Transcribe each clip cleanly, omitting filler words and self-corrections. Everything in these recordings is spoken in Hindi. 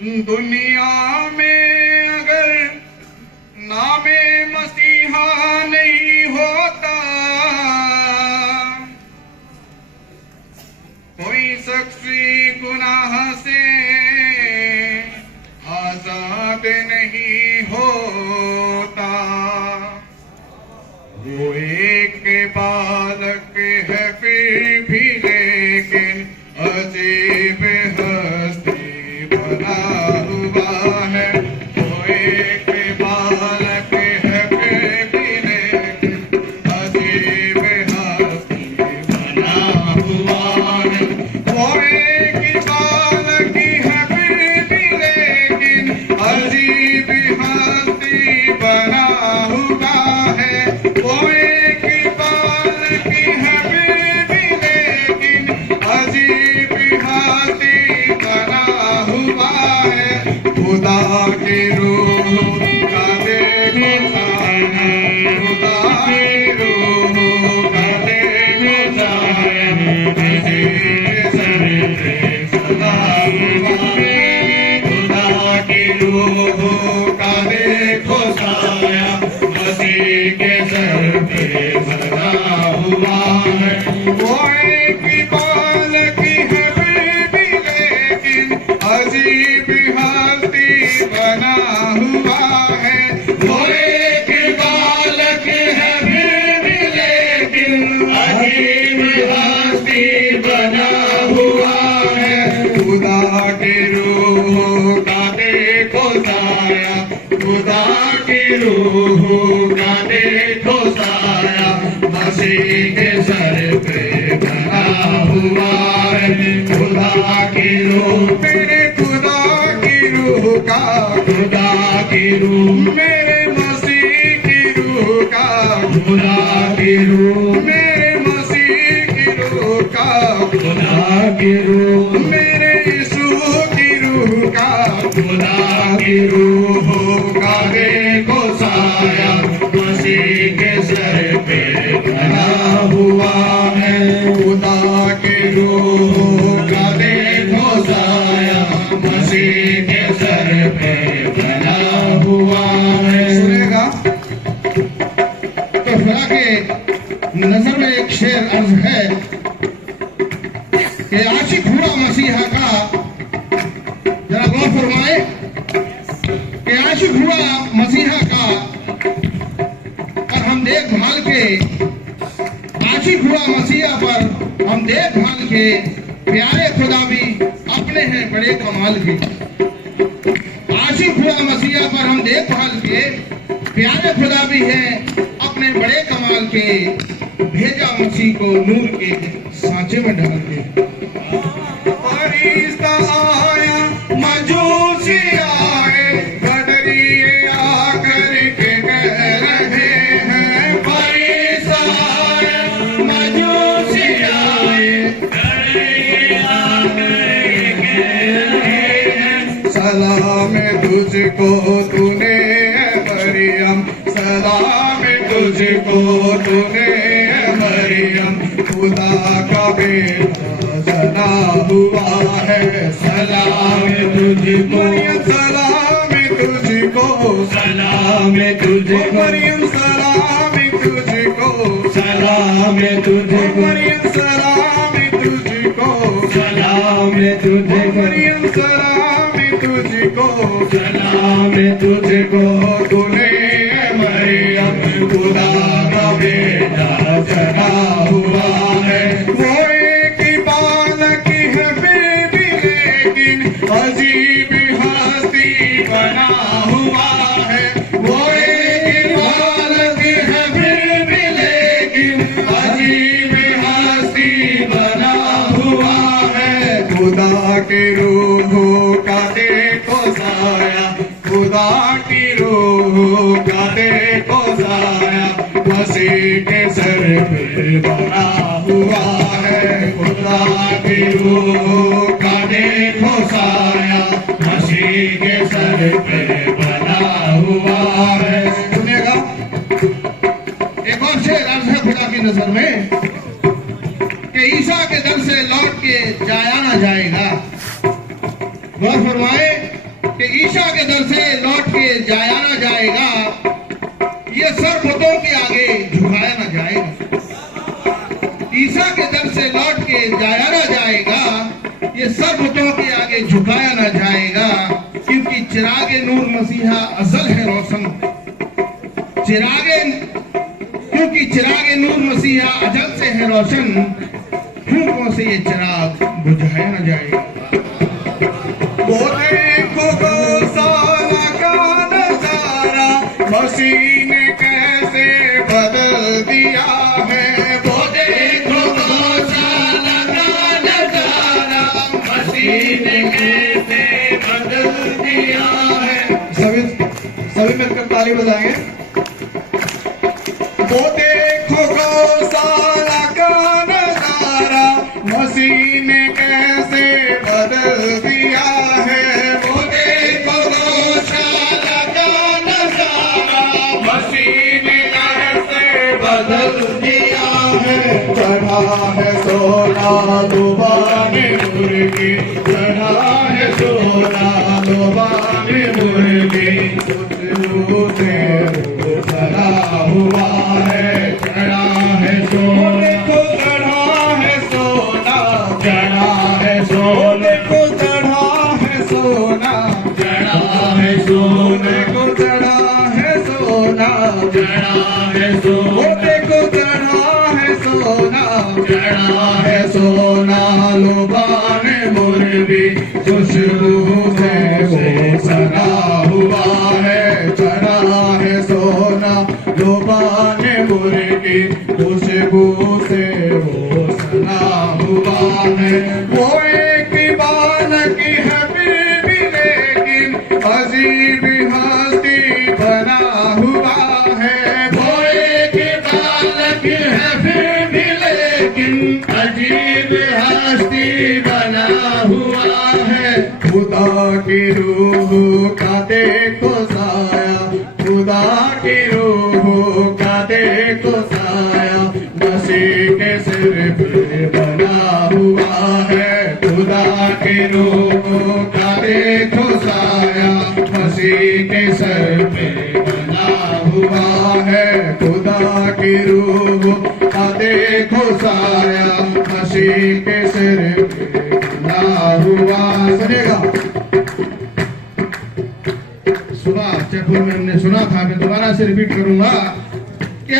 दुनिया में अगर नामे मसीहा नहीं होता, कोई शख्स गुनाह से आजाद नहीं होता। वो एक बालक है फिर भी, लेकिन अजीब हस्ती बना हुआ है। वो एक बालक है फिर भी, लेकिन अजीब हस्ती बना हुआ है। वो एक बालक है फिर भी, लेकिन अजीब हस्ती बना हुआ है। वो एक बालक है फिर भी, लेकिन अजीब हस्ती बना हुआ है। खुदा के रूह का देखो छाया, खुदा के रूह का देखो छाया, किसी के सर पे सदा हुआ है। खुदा के रूह का देखो छाया, मसीह के सर पे सदा हुआ है। वो एक बालक है फिर भी, लेकिन अजीब हस्ती बना हुआ है। वो एक बालक है फिर भी, लेकिन अजीब हस्ती बना हुआ है। खुदा के रूह का देखो साया, खुदा के रूह का देखो साया, मसीह के सर पे बना हुआ है। खुदा की रूह, मेरे खुदा की रूह का, खुदा की रूह, मेरे मसीह की रूह का, खुदा की रूह, मेरे मसीह की रूह का, खुदा की रूह, मेरे यीशु की रूह का, खुदा की रूह का देखो साया, मसीह के सर पे बना हुआ है। खुदा के रूह का देखो साया, मसीह के सर पे बना हुआ है। सुनेगा तो खुदा के नजर में एक शेर अर्ज है कि आशिक हुआ मसीहा का, जरा गौर फरमाए कि आशिक हुआ मसीहा का और हम देखभाल के, आशिक हुआ मसीहा पर हम देखभाल के, प्यारे खुदा भी अपने हैं बड़े कमाल के। आशिक हुआ मसीहा पर हम देखभाल के, प्यारे खुदा भी हैं अपने बड़े कमाल के। भेजा मसीह को नूर के सांचे में डाल के। फरिश्ता आया, मजूसी आए, गदरिए आकर के कह रहे हैं। फरिश्ता आया, मजूसी आए, गदरिए आकर के कह रहे हैं। सलाम तुझको तूने मरियम, सलाम तुझको तूने मरियम, खुदा का बेटा जना हुआ है। सलाम तुझको, सलाम तुझको, सलाम तुझको, मरियम सलाम तुझको, सलाम तुझको, मरियम सलाम तुझको, सलाम तुझको, मरियम सलाम तुझको, सलाम तुझको, तूने मरियम खुदा का बेटा जना हुआ है। वो एक बालक है फिर भी, लेकिन अजीब हस्ती बना हुआ है। वो एक बालक है फिर भी, लेकिन अजीब हस्ती बना हुआ है। खुदा के रूह का देखो साया, खुदा की रूह का देखो साया, मसीह के सर पे बना हुआ है। खुदा की रूह का देखो साया, मसीह के सर पे बना हुआ है। सुनिएगा एक और शेर अर्ज है खुदा की नजर में कि ईसा के दर से लौट के जाया ना जाएगा। गौर फरमाए कि ईशा के दर से लौट के जाया ना जाएगा, ये सर्वभूतों के आगे झुकाया ना जाएगा। ईसा के दर से लौट के जाया ना जाएगा, ये सर्वभूतों के आगे झुकाया ना जाएगा, क्योंकि चिरागे नूर मसीहा असल है रोशन। क्योंकि चिरागे नूर मसीहा अजल से है रोशन, फूकों से ये चिराग बुझाया ना जाएगा। वो देखो गौशाला का नजारा मसीह ने कैसे बदल दिया है। वो देखो गौशाला का नजारा मसीह ने कैसे बदल दिया है। सभी मिलकर ताली बजाएंगे। वो देखो गौशाला का नजारा मसीह ने कैसे बदल दिया है। वो देखो गौशाला का नजारा मसीह ने कैसे बदल दिया है। चढ़ा है सोना लुबाने मुर्गी, चढ़ा है सोना लुबाने मुर्गी, चढ़ा हुआ है, चढ़ा है सोने को, चढ़ा है सोना, चढ़ा है सोने को, चढ़ा है सोना, चढ़ा है सोने को, चढ़ा है सोना, चढ़ा है सोने को, चढ़ा है सोना, चढ़ा है सोना लुबाने मुर्गी, खुशबू से वो सना हुआ है। चढ़ा है सोना लुबाने मुर्गी, खुशबू से वो सना हुआ है। वो एक बालक है फिर भी लेकिन अजीब हस्ती बना हुआ है। वो एक बालक है फिर भी लेकिन अजीब हस्ती बना हुआ है। खुदा की रूह का देखो साया, खुदा की रूह का देखो साया, मसीह के सिर पे बना हुआ है। खुदा की रूह का देखो साया, मसीह के सर पे बना हुआ है। खुदा की रूह का देखो साया, मसीह के सिर पे बना हुआ। सुनेगा सुबह जयपुर में हमने सुना था, मैं दोबारा से रिपीट करूंगा कि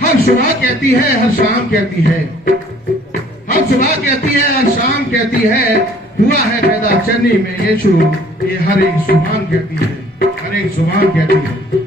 हर सुबह कहती है, हर शाम कहती है, हर सुबह कहती है, हर शाम कहती है, हुआ है पैदा चन्नी में यीशु। ये हर एक सुबह कहती है, हर एक सुबह कहती है।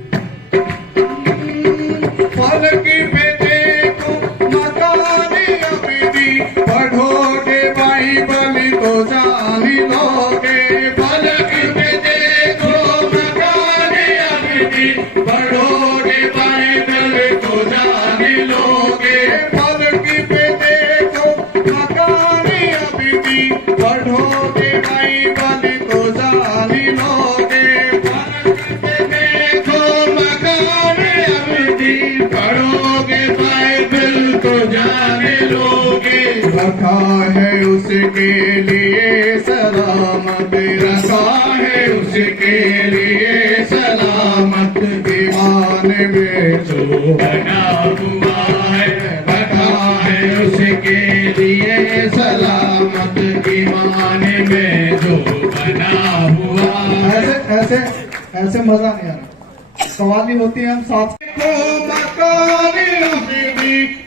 फलकी पे देखो मकानी अबीदी, पढ़ोगे बाइबल तो जान लोगे। फलकी पे देखो मकानी अबीदी, पढ़ोगे बाइबल तो जान लोगे। फलकी पे देखो मकानी अबीदी, पढ़ोगे बाइबल तो जान लोगे। फलकी पे देखो मकानी अबीदी, पढ़ोगे बाइबल तो जान लोगे। रखा है उसके लिए सलामत, रखा है उसके लिए सलामत, ईमान में जो बना हुआ है। रखा है उसके लिए सलामत, ईमान में जो बना हुआ है। ऐसे ऐसे मजा नहीं आ रहा, सवाली होती है हम साथ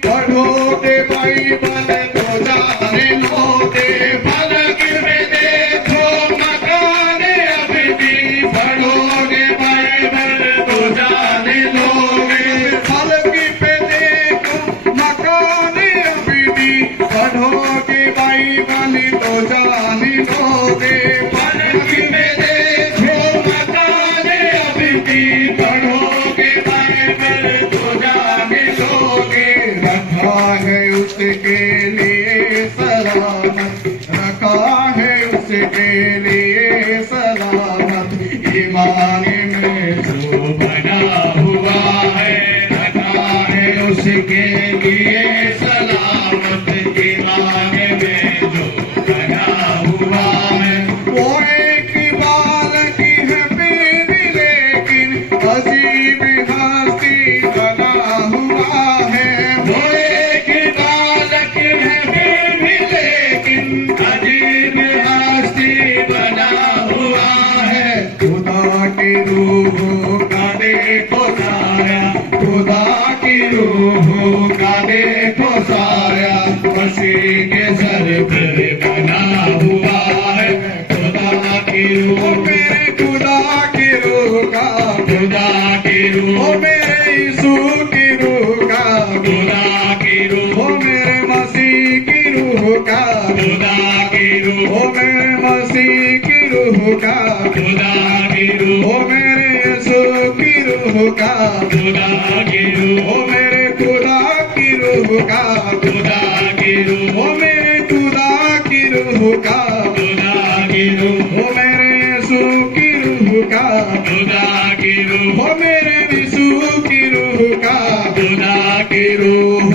पढ़ोगे बाइबल तो जाने लोगे। फलक में देखो मकाने अबीदी, पढ़ोगे बाइबल तो जाने लोगे। फलक पे देखो मकाने अबीदी, पढ़ोगे बाइबल तो जाने लोगे। फलक में देखो मकाने अबीदी, पढ़ोगे बाइबल तो जाने लोगे। रखा है उसके लिए सलामत, रखा है उसके लिए सलामत, ईमान में जो बना हुआ है। रखा है उसके लिए सलामत, ईमान में जो बना हुआ है। वो एक बालक रूह का देखो साया मसीह के सर पे बना हुआ है खुदा की रूह मेरे खुदा की रूह का खुदा की रूह मेरे यीशु की रूह का खुदा की रूह मेरे मसीह की रूह का खुदा की रूह मेरे मसीह की रूह का खुदा की रूह मेरे यीशु की रूह का खुदा की रूह मेरे खुदा की रूह का खुदा की रूह मेरे खुदा की रूह का खुदा की रूह मेरे यीशु की रूह का खुदा की रूह मेरे यीशु की रूह का खुदा की रूह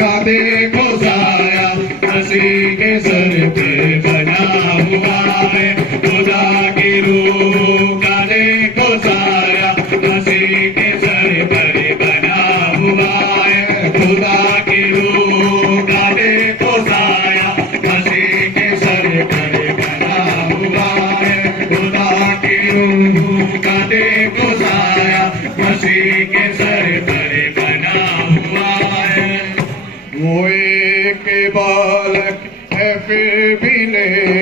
का देखो साया मसीह के सर पे बना हुआ है खुदा की रूह का देखो साया मसीह के सर पर बना हुआ है खुदा की रूह का देखो साया मसीह के सर पर बना हुआ है खुदा की रूह का देखो साया मसीह के सर पर बना हुआ है वो एक बालक है फिर भी ले